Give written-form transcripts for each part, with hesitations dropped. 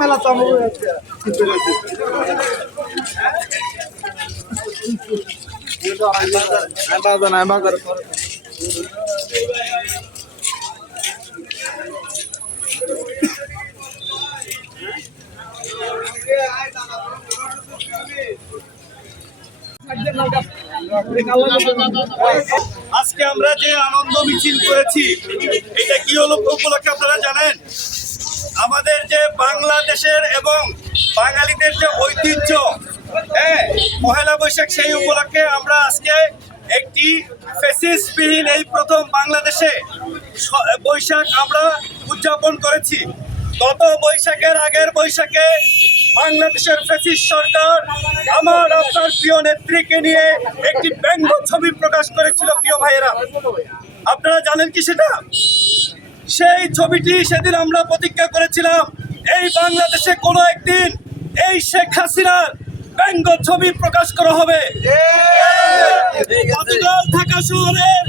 মেলা তো আজকে আমরা যে আনন্দ মিছিল করেছি এটা কি হলো উপলক্ষে আপনারা জানেন? আমাদের যে বাংলাদেশের এবং বাঙালিদের যে ঐতিহ্য, পহেলা বৈশাখ, সেই উপলক্ষে আমরা আজকে একটি ফ্যাসিস্টবিহীন এই প্রথম বাংলাদেশে বৈশাখ আমরা উদযাপন করেছি। গত বৈশাখের আগের বৈশাখে বাংলাদেশের ফ্যাসিস্ট সরকার আমার আপনার প্রিয় নেত্রীকে নিয়ে একটি ব্যঙ্গ ছবি প্রকাশ করেছিল। প্রিয় ভাইয়েরা, আপনারা জানেন কি সেটা? সেই ছবিটি সেদিন আমরা প্রতিজ্ঞা করেছিলাম, এই বাংলাদেশে কোনো একদিন এই শেখ হাসিনার ব্যঙ্গ ছবি প্রকাশ করা হবে। ঢাকা শহরের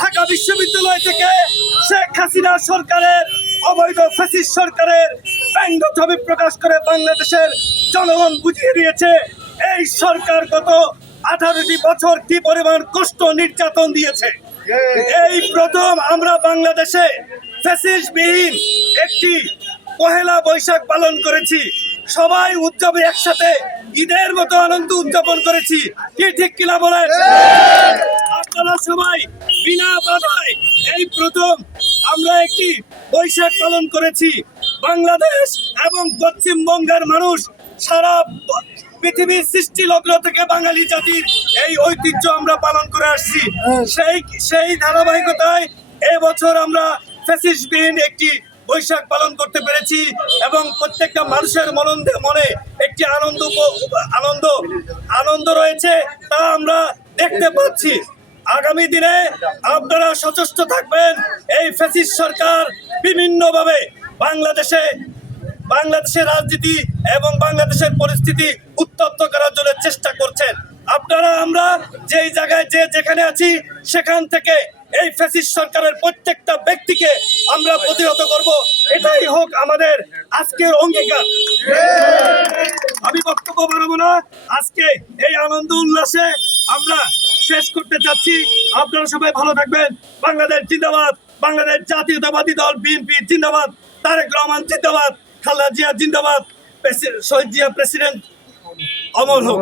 ঢাকা বিশ্ববিদ্যালয় থেকে শেখ হাসিনা সরকারের অবৈধ ফ্যাসিস্ট সরকারের ব্যঙ্গ ছবি প্রকাশ করে বাংলাদেশের জনগণ বুঝিয়ে দিয়েছে এই সরকার গত 18টি বছর কি পরিমাণ কষ্ট নির্যাতন দিয়েছে। এই প্রথম আমরা বাংলাদেশে ফ্যাসিস্টবিহীন একটি পহেলা বৈশাখ পালন করেছি। সবাই উদযাপন একসাথে ঈদের মতো আনন্দ উদযাপন করেছি। কি ঠিক কিনা বলেন? আপনারা সবাই বিনা বাধায় এই প্রথম আমরা একটি বৈশাখ পালন করেছি। বাংলাদেশ এবং পশ্চিমবঙ্গের মানুষ সারা পৃথিবীর সৃষ্টি লগ্ন থেকে বাঙালি জাতির এই ঐতিহ্য আমরা পালন করে আসছি। সেই ধারাবাহিকতায় এবছর আমরা ফ্যাসিস্টবিহীন একটি বৈশাখ পালন করতে পেরেছি এবং প্রত্যেকটা মানুষের মনে একটি আনন্দ রয়েছে, তা আমরা দেখতে পাচ্ছি। আগামী দিনে আপনারা সচেষ্ট থাকবেন। এই ফ্যাসিস্ট সরকার বিভিন্নভাবে বাংলাদেশের রাজনীতি এবং বাংলাদেশের পরিস্থিতি উত্তপ্ত করার জন্য চেষ্টা করছেন। আপনারা আমরা যেই জায়গায় যেখানে আছি সেখান থেকে এই ফ্যাসিস্ট সরকারের প্রত্যেকটা ব্যক্তিকে আমরা প্রতিহত করব। এটাই হোক আমাদের আজকের অঙ্গীকার। আমি বক্তব্য বাড়াবো না। আজকে এই আনন্দ উল্লাসে আমরা শেষ করতে চাচ্ছি। আপনারা সবাই ভালো থাকবেন। বাংলাদেশ জিন্দাবাদ, বাংলাদেশ জাতীয়তাবাদী দল বিএনপি জিন্দাবাদ, তারেক রহমান জিন্দাবাদ, খালেদা জিয়া জিন্দাবাদ, শহীদ জিয়া প্রেসিডেন্ট অমর হোক।